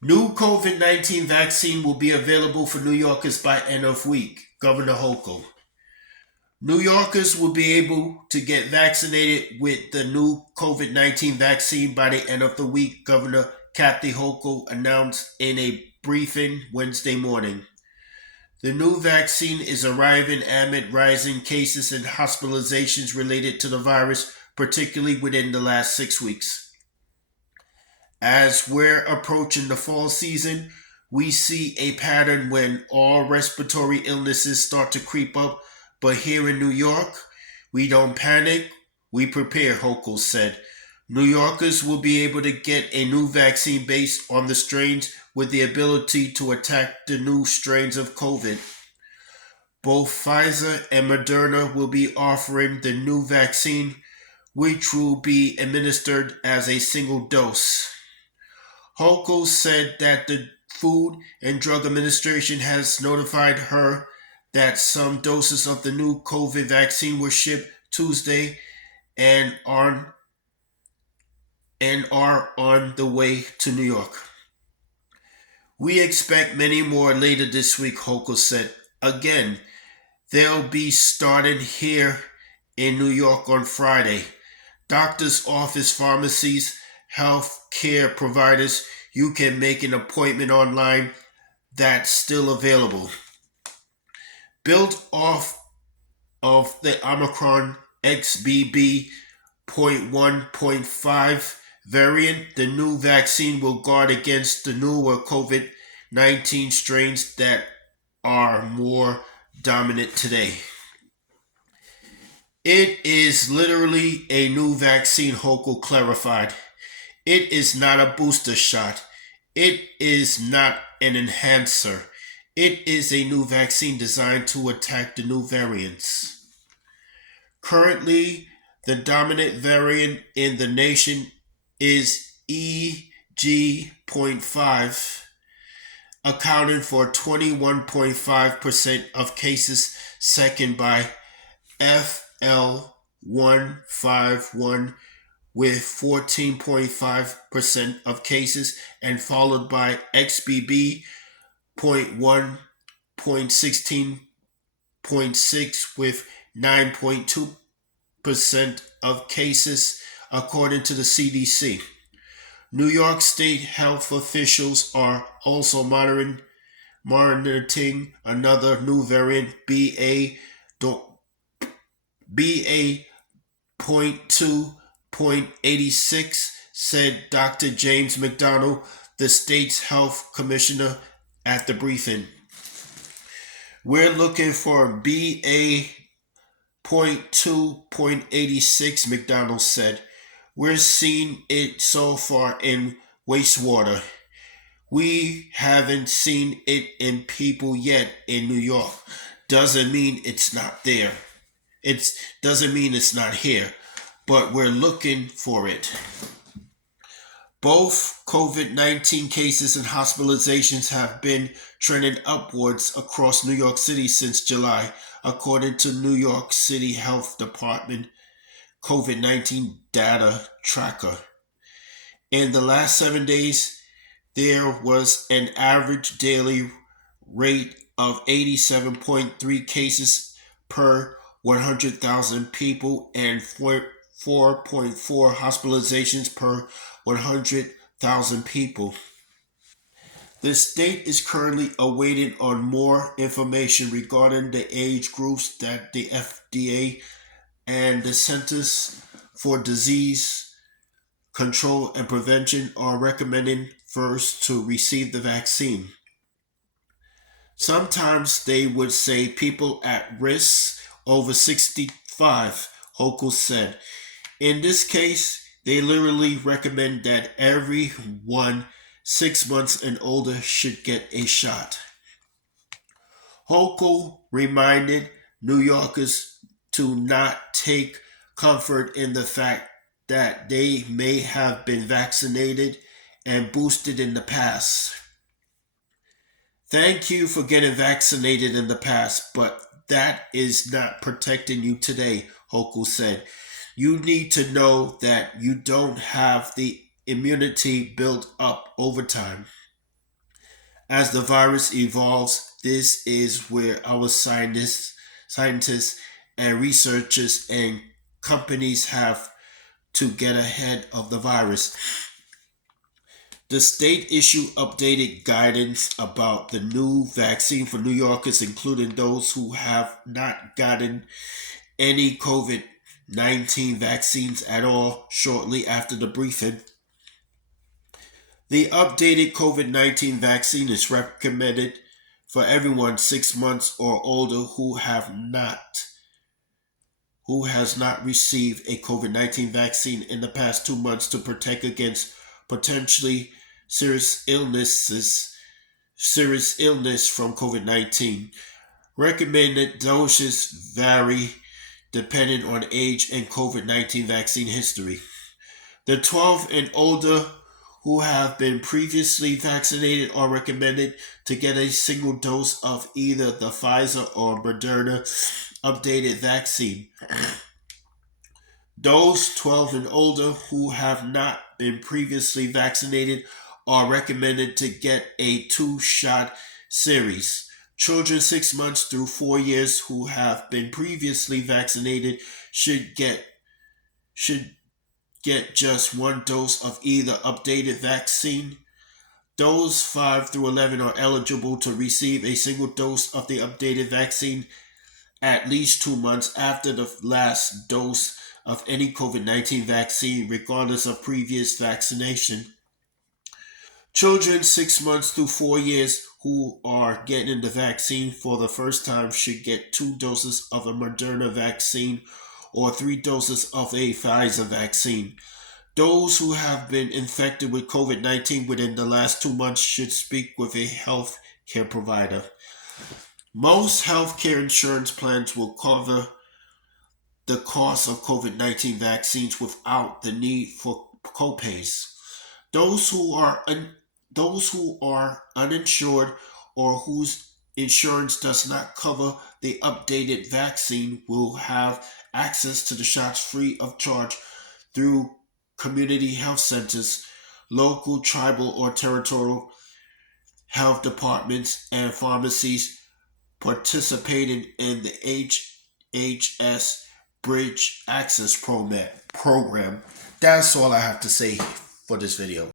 New COVID-19 vaccine will be available for New Yorkers by end of week, Governor Hochul. New Yorkers will be able to get vaccinated with the new COVID-19 vaccine by the end of the week, Governor Kathy Hochul announced in a briefing Wednesday morning. The new vaccine is arriving amid rising cases and hospitalizations related to the virus, particularly within the last 6 weeks. As we're approaching the fall season, we see a pattern when all respiratory illnesses start to creep up, but here in New York, we don't panic, we prepare, Hochul said. New Yorkers will be able to get a new vaccine based on the strains with the ability to attack the new strains of COVID. Both Pfizer and Moderna will be offering the new vaccine, which will be administered as a single dose. Hochul said that the Food and Drug Administration has notified her that some doses of the new COVID vaccine were shipped Tuesday and are on the way to New York. We expect many more later this week, Hochul said. Again, they'll be starting here in New York on Friday. Doctors' office pharmacies, health care providers, you can make an appointment online that's still available. Built off of the Omicron XBB.1.5 variant, the new vaccine will guard against the newer COVID-19 strains that are more dominant today. It is literally a new vaccine, Hochul clarified. It is not a booster shot. It is not an enhancer. It is a new vaccine designed to attack the new variants. Currently, the dominant variant in the nation is EG.5, accounting for 21.5% of cases, second by FL151 with 14.5% of cases, and followed by XBB.1.16.6 with 9.2% of cases, according to the CDC. New York State health officials are also monitoring another new variant, BA.2.86, said Dr. James McDonald, the state's health commissioner, at the briefing. We're looking for BA.2.86, McDonald said. We're seeing it so far in wastewater. We haven't seen it in people yet in New York. Doesn't mean it's not there. It doesn't mean it's not here, but we're looking for it. Both COVID-19 cases and hospitalizations have been trending upwards across New York City since July, according to New York City Health Department COVID-19 data tracker. In the last 7 days, there was an average daily rate of 87.3 cases per 100,000 people and 4.4 hospitalizations per 100,000 people. The state is currently awaiting on more information regarding the age groups that the FDA and the Centers for Disease Control and Prevention are recommending first to receive the vaccine. Sometimes they would say people at risk over 65, Hochul said. In this case, they literally recommend that everyone 6 months and older should get a shot. Hochul reminded New Yorkers to not take comfort in the fact that they may have been vaccinated and boosted in the past. Thank you for getting vaccinated in the past, but that is not protecting you today, Hochul said. You need to know that you don't have the immunity built up over time. As the virus evolves, this is where our scientists and researchers and companies have to get ahead of the virus. The state issued updated guidance about the new vaccine for New Yorkers, including those who have not gotten any COVID 19 vaccines at all, shortly after the briefing. The updated COVID 19 vaccine is recommended for everyone 6 months or older who has not received a COVID 19 vaccine in the past 2 months to protect against potentially serious illness from COVID 19. Recommended doses vary depending on age and COVID 19 vaccine history. The 12 and older who have been previously vaccinated are recommended to get a single dose of either the Pfizer or Moderna updated vaccine. Those 12 and older who have not been previously vaccinated are recommended to get a two-shot series. Children 6 months through 4 years who have been previously vaccinated should get just one dose of either updated vaccine. Those 5 through 11 are eligible to receive a single dose of the updated vaccine at least 2 months after the last dose of any COVID 19 vaccine, regardless of previous vaccination. Children 6 months through 4 years who are getting the vaccine for the first time should get 2 doses of a Moderna vaccine or 3 doses of a Pfizer vaccine. Those who have been infected with COVID 19 within the last 2 months should speak with a health care provider. Most healthcare insurance plans will cover the cost of COVID 19 vaccines without the need for copays. Those who are uninsured or whose insurance does not cover the updated vaccine will have access to the shots free of charge through community health centers, local, tribal, or territorial health departments, and pharmacies participating in the HHS Bridge Access Program. That's all I have to say for this video.